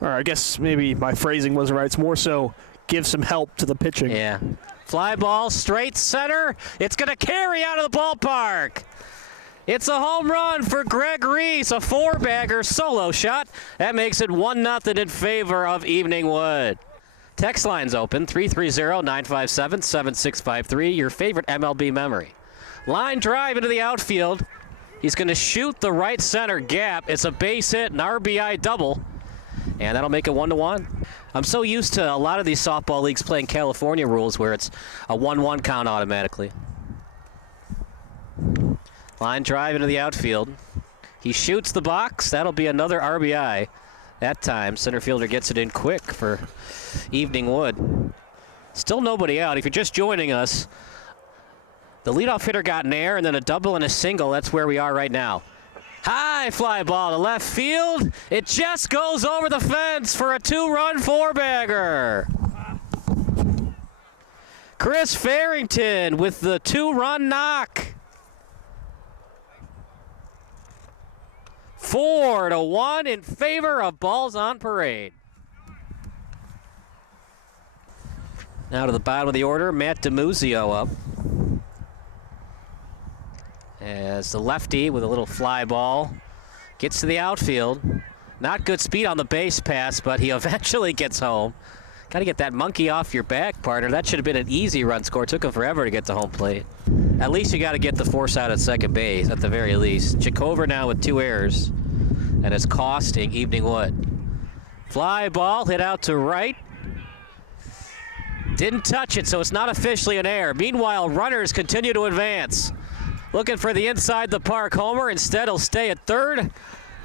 Or I guess maybe my phrasing wasn't right. It's more so give some help to the pitching. Yeah. Fly ball, straight center. It's going to carry out of the ballpark. It's a home run for Greg Reese, a four-bagger solo shot. That makes it 1-0 in favor of Evening Wood. Text line's open, 330-957-7653, your favorite MLB memory. Line drive into the outfield. He's going to shoot the right center gap. It's a base hit, an RBI double, and that'll make it 1-1. I'm so used to a lot of these softball leagues playing California rules where it's a 1-1 count automatically. Line drive into the outfield. He shoots the box. That'll be another RBI. That time, center fielder gets it in quick for Evening Wood. Still nobody out. If you're just joining us, the leadoff hitter got an error and then a double and a single. That's where we are right now. High fly ball to left field. It just goes over the fence for a two-run four-bagger. Chris Farrington with the two-run knock. 4-1 in favor of Balls on Parade. Now to the bottom of the order, Matt DiMuzio up. As the lefty with a little fly ball gets to the outfield. Not good speed on the base pass, but he eventually gets home. Got to get that monkey off your back, partner. That should have been an easy run score. Took him forever to get to home plate. At least you got to get the force out at second base, at the very least. Jacover now with 2 errors, and it's costing Evening Wood. Fly ball hit out to right. Didn't touch it, so it's not officially an error. Meanwhile, runners continue to advance. Looking for the inside the park homer. Instead, he'll stay at third.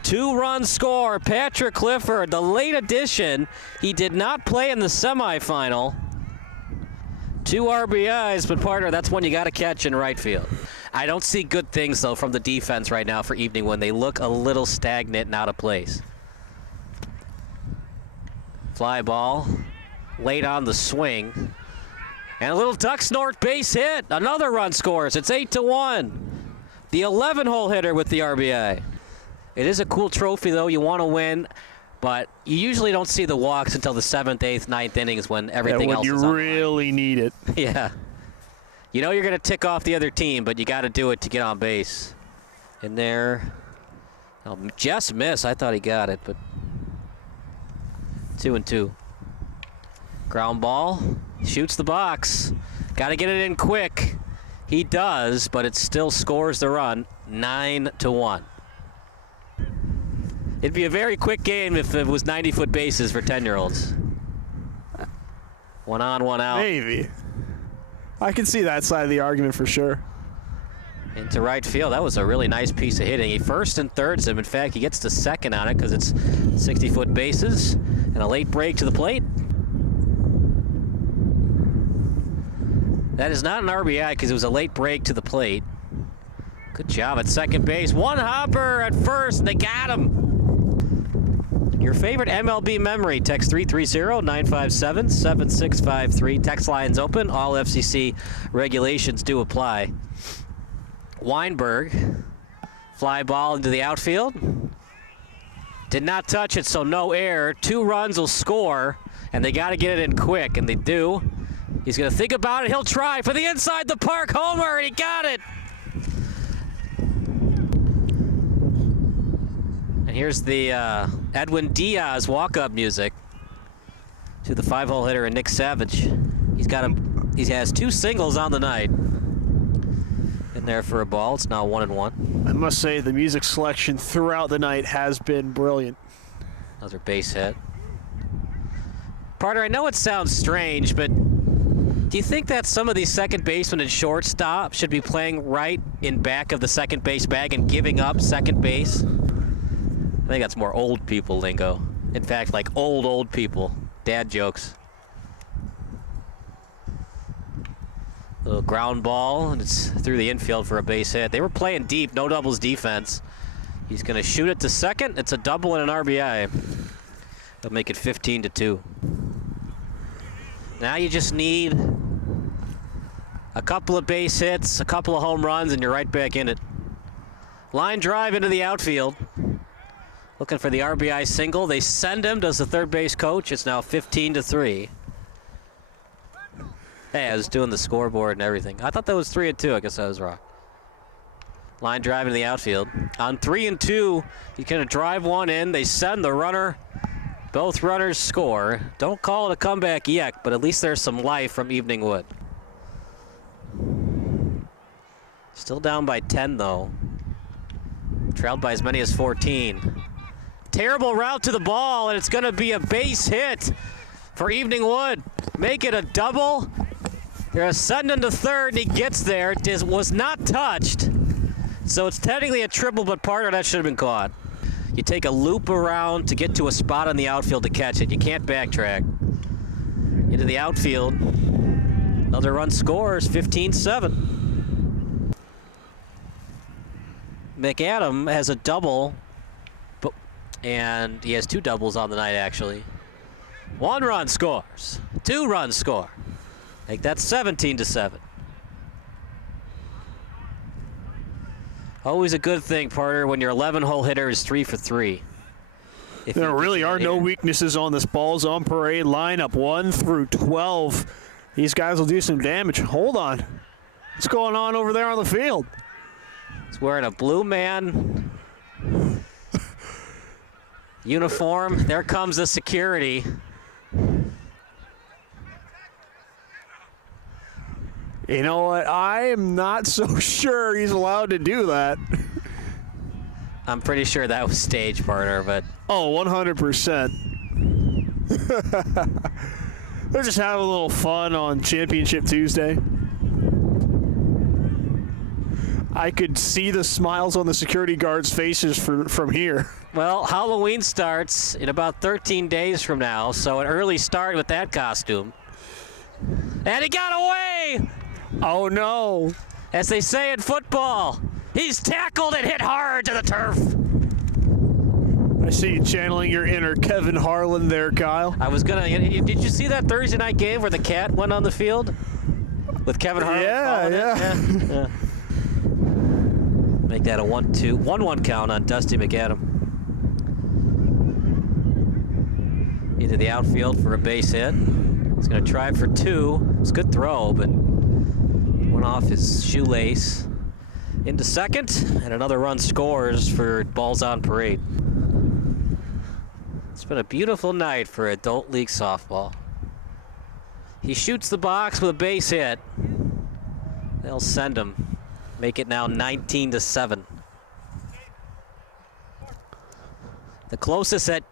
2-run score. Patrick Clifford, the late addition. He did not play in the semifinal. 2 RBIs, but partner, that's one you got to catch in right field. I don't see good things, though, from the defense right now for Evening when they look a little stagnant and out of place. Fly ball, late on the swing. And a little duck snort base hit. Another run scores. It's 8-1. The 11-hole hitter with the RBI. It is a cool trophy, though. You want to win, but you usually don't see the walks until the 7th, 8th, 9th innings when everything else is on the line. When you really need it. Yeah. You know you're going to tick off the other team, but you got to do it to get on base. In there. Oh, just miss. I thought he got it, but 2-2. Ground ball. Shoots the box. Got to get it in quick. He does, but it still scores the run. 9-1. It'd be a very quick game if it was 90-foot bases for 10-year-olds. 1 on, 1 out. Maybe. I can see that side of the argument for sure. Into right field. That was a really nice piece of hitting. He first and thirds him. In fact, he gets to second on it because it's 60-foot bases and a late break to the plate. That is not an RBI because it was a late break to the plate. Good job at second base. One hopper at first, and they got him. Your favorite MLB memory, text 330-957-7653. Text lines open. All FCC regulations do apply. Weinberg, fly ball into the outfield. Did not touch it, so no error. 2 runs will score, and they got to get it in quick, and they do. He's going to think about it. He'll try for the inside the park homer, and he got it. And here's the Edwin Diaz walk-up music to the 5-hole hitter and Nick Savage. He has 2 singles on the night. In there for a ball. It's now 1-1. I must say the music selection throughout the night has been brilliant. Another base hit. Partner, I know it sounds strange, but do you think that some of these second basemen and shortstop should be playing right in back of the second base bag and giving up second base? I think that's more old people lingo. In fact, like old people. Dad jokes. Little ground ball, and it's through the infield for a base hit. They were playing deep, no doubles defense. He's going to shoot it to second. It's a double and an RBI. They'll make it 15-2. Now you just need a couple of base hits, a couple of home runs, and you're right back in it. Line drive into the outfield. Looking for the RBI single. They send him, does the third base coach. It's now 15-3. Hey, I was doing the scoreboard and everything. I thought that was 3-2. I guess I was wrong. Line drive into the outfield. On 3-2, he's going to drive one in. They send the runner. Both runners score. Don't call it a comeback yet, but at least there's some life from Evening Wood. Still down by 10, though. Trailed by as many as 14. Terrible route to the ball, and it's going to be a base hit for Evening Wood. Make it a double. They're ascending to third, and he gets there. It was not touched. So it's technically a triple, but part of that should have been caught. You take a loop around to get to a spot on the outfield to catch it. You can't backtrack. Into the outfield. Another run scores, 15-7. McAdam has a double, and he has 2 doubles on the night, actually. 1 run scores. 2 runs score. Make that 17-7. Always a good thing, partner, when your 11-hole hitter is 3 for 3. There really are no weaknesses on this Balls on Parade lineup, 1 through 12. These guys will do some damage. Hold on. What's going on over there on the field? He's wearing a blue man uniform. There comes the security. You know what? I am not so sure he's allowed to do that. I'm pretty sure that was stage, partner, but... Oh, 100%. They're just having a little fun on Championship Tuesday. I could see the smiles on the security guards' faces from here. Well, Halloween starts in about 13 days from now, so an early start with that costume. And he got away! Oh, no. As they say in football, he's tackled and hit hard to the turf. I see you channeling your inner Kevin Harlan there, Kyle. I was gonna. Did you see that Thursday night game where the cat went on the field with Kevin Harlan? Yeah. Yeah. Make that a 1-1 count on Dusty McAdam. Into the outfield for a base hit. He's gonna try for 2. It's a good throw, but went off his shoelace. Into second, and another run scores for Balls on Parade. It's been a beautiful night for adult league softball. He shoots the box with a base hit. They'll send him. Make it now 19-7. The closest that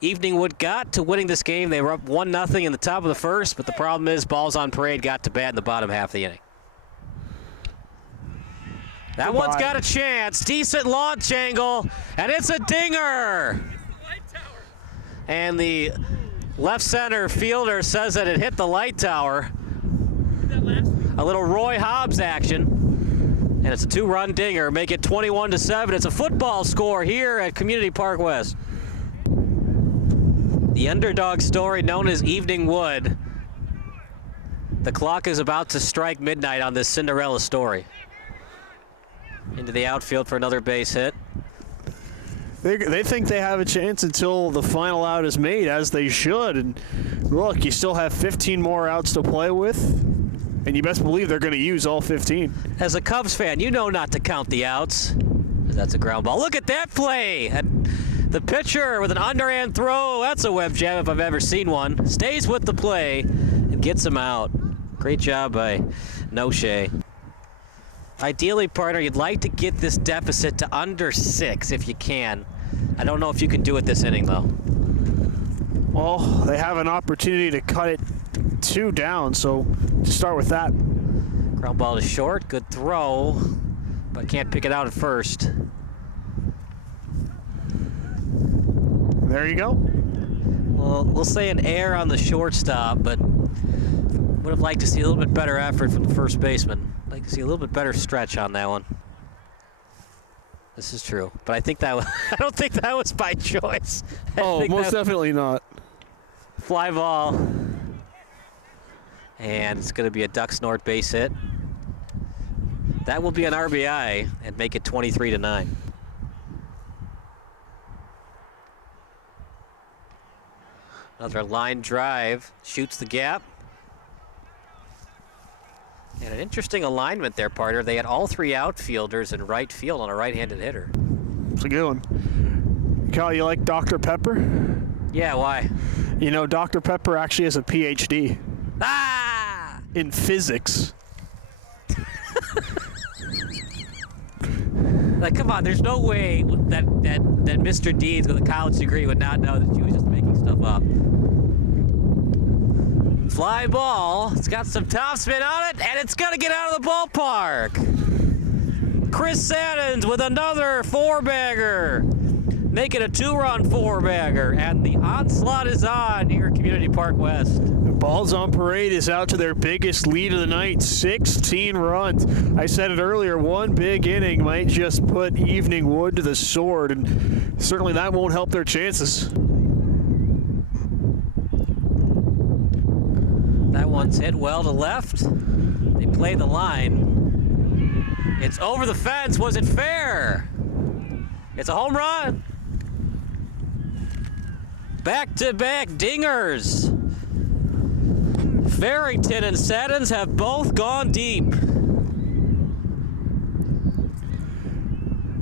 Evening Wood got to winning this game, they were up 1-0 in the top of the first, but the problem is Balls on Parade got to bat in the bottom half of the inning. That one's got a chance. Decent launch angle, and it's a dinger. And the left center fielder says that it hit the light tower. A little Roy Hobbs action. And it's a 2-run dinger. Make it 21-7. It's a football score here at Community Park West. The underdog story known as Evening Wood. The clock is about to strike midnight on this Cinderella story. Into the outfield for another base hit. They think they have a chance until the final out is made, as they should. And look, you still have 15 more outs to play with, and you best believe they're going to use all 15. As a Cubs fan, you know not to count the outs. That's a ground ball. Look at that play. The pitcher with an underhand throw. That's a web jam if I've ever seen one. Stays with the play and gets him out. Great job by Noche. Ideally, partner, you'd like to get this deficit to under 6 if you can. I don't know if you can do it this inning, though. Well, they have an opportunity to cut it 2 down, so start with that. Ground ball to short. Good throw, but can't pick it out at first. There you go. Well, we'll say an error on the shortstop, but would have liked to see a little bit better effort from the first baseman. Like to see a little bit better stretch on that one. This is true, but I think that I don't think that was by choice. Oh, most definitely not. Fly ball, and it's going to be a duck snort base hit. That will be an RBI and make it 23-9. Another line drive, shoots the gap. And an interesting alignment there, partner. They had all three outfielders in right field on a right-handed hitter. It's a good one. Cal, you like Dr. Pepper? Yeah, why? You know, Dr. Pepper actually has a PhD. Ah! In physics. Like, come on, there's no way that Mr. Deeds with a college degree would not know that she was just making stuff up. Fly ball. It's got some topspin on it, and it's going to get out of the ballpark. Chris Saddens with another four-bagger, making a two-run four-bagger, and the onslaught is on here at Community Park West. Balls on Parade is out to their biggest lead of the night, 16 runs. I said it earlier, one big inning might just put Evening Wood to the sword, and certainly that won't help their chances. That one's hit well to left. They play the line. It's over the fence. Was it fair? It's a home run. Back-to-back dingers. Farrington and Saddens have both gone deep.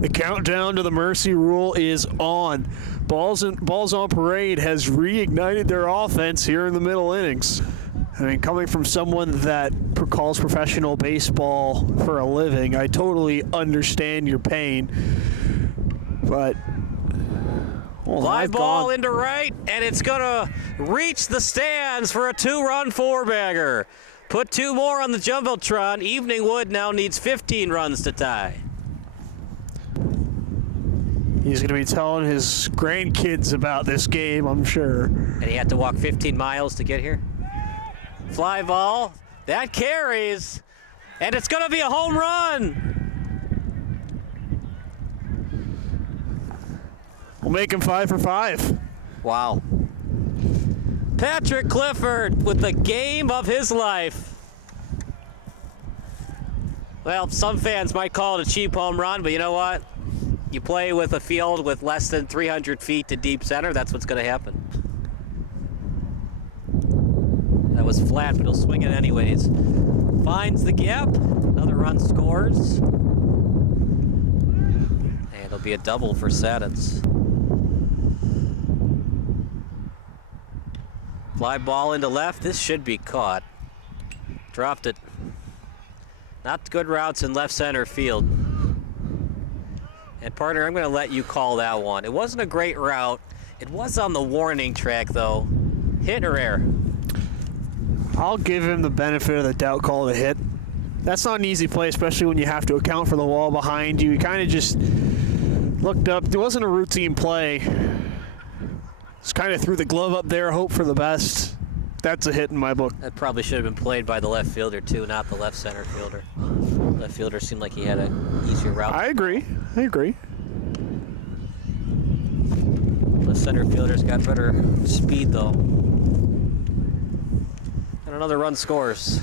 The countdown to the Mercy Rule is on. Balls on Parade has reignited their offense here in the middle innings. I mean, coming from someone that calls professional baseball for a living, I totally understand your pain. But fly ball into right, and it's going to reach the stands for a two-run four-bagger. Put two more on the Jumbotron. Evening Wood now needs 15 runs to tie. He's going to be telling his grandkids about this game, I'm sure. And he had to walk 15 miles to get here. Fly ball, that carries, and it's going to be a home run. We'll make him 5 for 5. Wow. Patrick Clifford with the game of his life. Well, some fans might call it a cheap home run, but you know what? You play with a field with less than 300 feet to deep center, that's what's going to happen. That was flat, but he'll swing it anyways. Finds the gap. Another run scores. And it'll be a double for Saddens. Fly ball into left. This should be caught. Dropped it. Not good routes in left center field. And partner, I'm going to let you call that one. It wasn't a great route. It was on the warning track, though. Hit or error? I'll give him the benefit of the doubt, call it a hit. That's not an easy play, especially when you have to account for the wall behind you. He kind of just looked up. It wasn't a routine play. Just kind of threw the glove up there, hope for the best. That's a hit in my book. That probably should have been played by the left fielder, too, not the left center fielder. Left fielder seemed like he had an easier route. I agree. The center fielder's got better speed, though. And another run scores.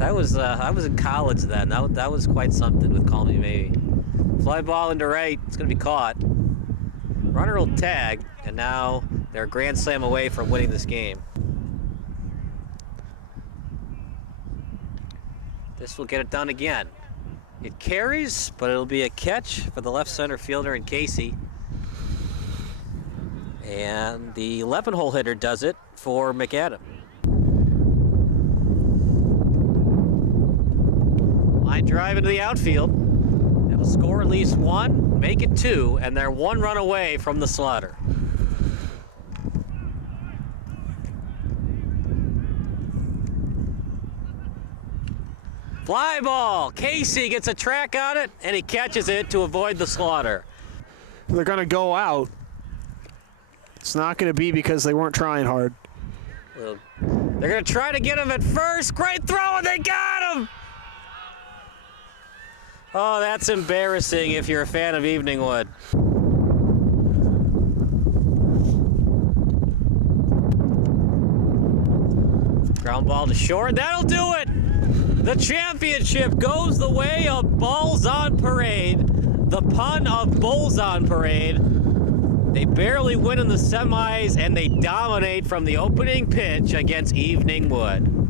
I was in college then. That was quite something with Call Me Maybe. Fly ball into right. It's going to be caught. Runner will tag, and now they're a grand slam away from winning this game. This will get it done again. It carries, but it'll be a catch for the left center fielder in Casey. And the 11-hole hitter does it for McAdam. Line drive into the outfield. It'll score at least one, make it two, and they're one run away from the slaughter. Fly ball. Casey gets a track on it, and he catches it to avoid the slaughter. They're going to go out. It's not going to be because they weren't trying hard. Well, they're going to try to get him at first. Great throw, and they got him! Oh, that's embarrassing if you're a fan of Evening Wood. Ground ball to short. That'll do it! The championship goes the way of Balls on Parade. The pun of Bulls on Parade. They barely win in the semis, and they dominate from the opening pitch against Evening Wood.